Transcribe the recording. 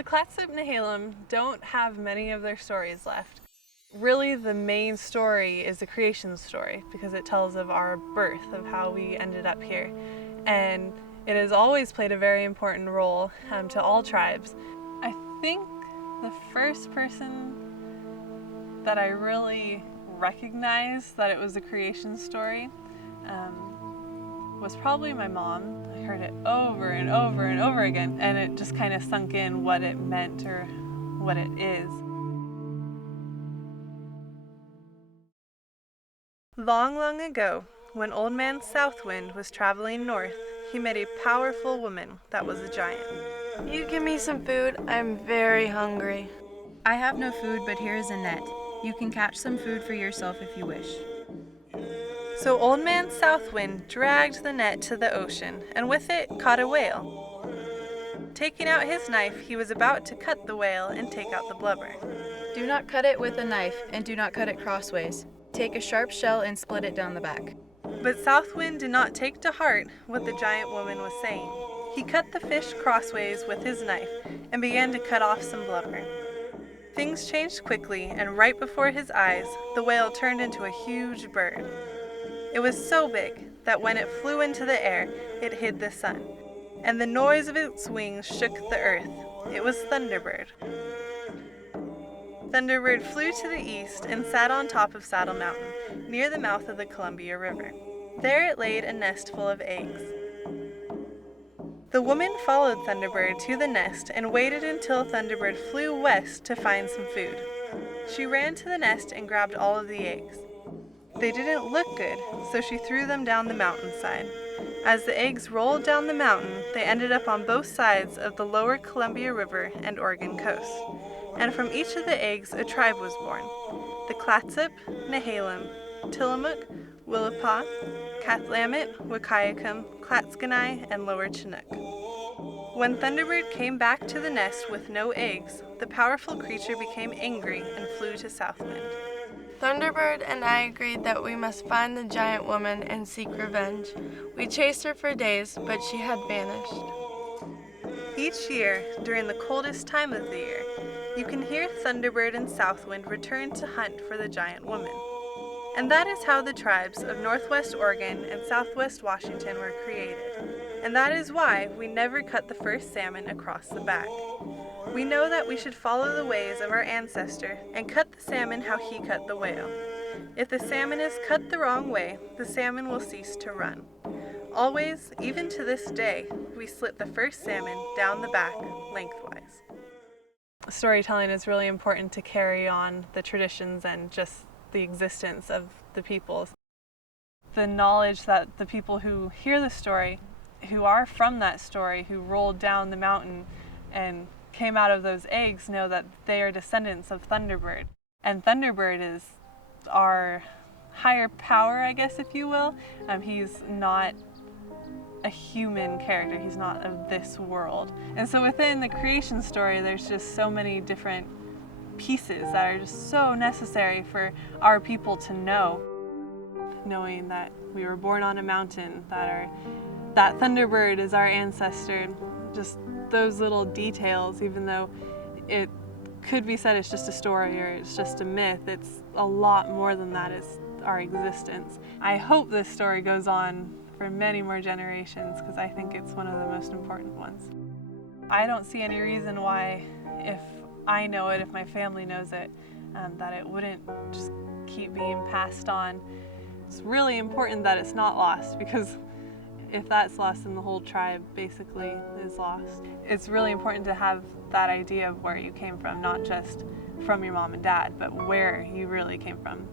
The Clatsop-Nehalem don't have many of their stories left. Really, the main story is the creation story because it tells of our birth, of how we ended up here. And it has always played a very important role to all tribes. I think the first person that I really recognized that it was a creation story was probably my mom. I heard it over and over and over again, and it just kind of sunk in what it meant or what it is. Long, long ago, when Old Man Southwind was traveling north, he met a powerful woman that was a giant. You give me some food? I'm very hungry. I have no food, but here is a net. You can catch some food for yourself if you wish. So Old Man Southwind dragged the net to the ocean, and with it caught a whale. Taking out his knife, he was about to cut the whale and take out the blubber. Do not cut it with a knife, and do not cut it crossways. Take a sharp shell and split it down the back. But Southwind did not take to heart what the giant woman was saying. He cut the fish crossways with his knife and began to cut off some blubber. Things changed quickly, and right before his eyes, the whale turned into a huge bird. It was so big that when it flew into the air, it hid the sun, and the noise of its wings shook the earth. It was Thunderbird. Thunderbird flew to the east and sat on top of Saddle Mountain, near the mouth of the Columbia River. There it laid a nest full of eggs. The woman followed Thunderbird to the nest and waited until Thunderbird flew west to find some food. She ran to the nest and grabbed all of the eggs. They didn't look good, so she threw them down the mountainside. As the eggs rolled down the mountain, they ended up on both sides of the lower Columbia River and Oregon coast. And from each of the eggs, a tribe was born: the Clatsop, Nehalem, Tillamook, Willapa, Cathlamet, Wicayacum, Clatskanie, and Lower Chinook. When Thunderbird came back to the nest with no eggs, the powerful creature became angry and flew to Southwind. Thunderbird and I agreed that we must find the giant woman and seek revenge. We chased her for days, but she had vanished. Each year, during the coldest time of the year, you can hear Thunderbird and Southwind return to hunt for the giant woman. And that is how the tribes of Northwest Oregon and Southwest Washington were created. And that is why we never cut the first salmon across the back. We know that we should follow the ways of our ancestor and cut the salmon how he cut the whale. If the salmon is cut the wrong way, the salmon will cease to run. Always, even to this day, we slit the first salmon down the back lengthwise. Storytelling is really important to carry on the traditions and just the existence of the peoples. The knowledge that the people who hear the story, who are from that story, who rolled down the mountain and came out of those eggs, know that they are descendants of Thunderbird. And Thunderbird is our higher power, I guess, if you will. He's not a human character. He's not of this world. And so within the creation story, there's just so many different pieces that are just so necessary for our people to know. Knowing that we were born on a mountain, that Thunderbird is our ancestor, just those little details, even though it could be said it's just a story or it's just a myth, it's a lot more than that. It's our existence. I hope this story goes on for many more generations because I think it's one of the most important ones. I don't see any reason why, if I know it, if my family knows it, that it wouldn't just keep being passed on. It's really important that it's not lost, because if that's lost, then the whole tribe basically is lost. It's really important to have that idea of where you came from, not just from your mom and dad, but where you really came from.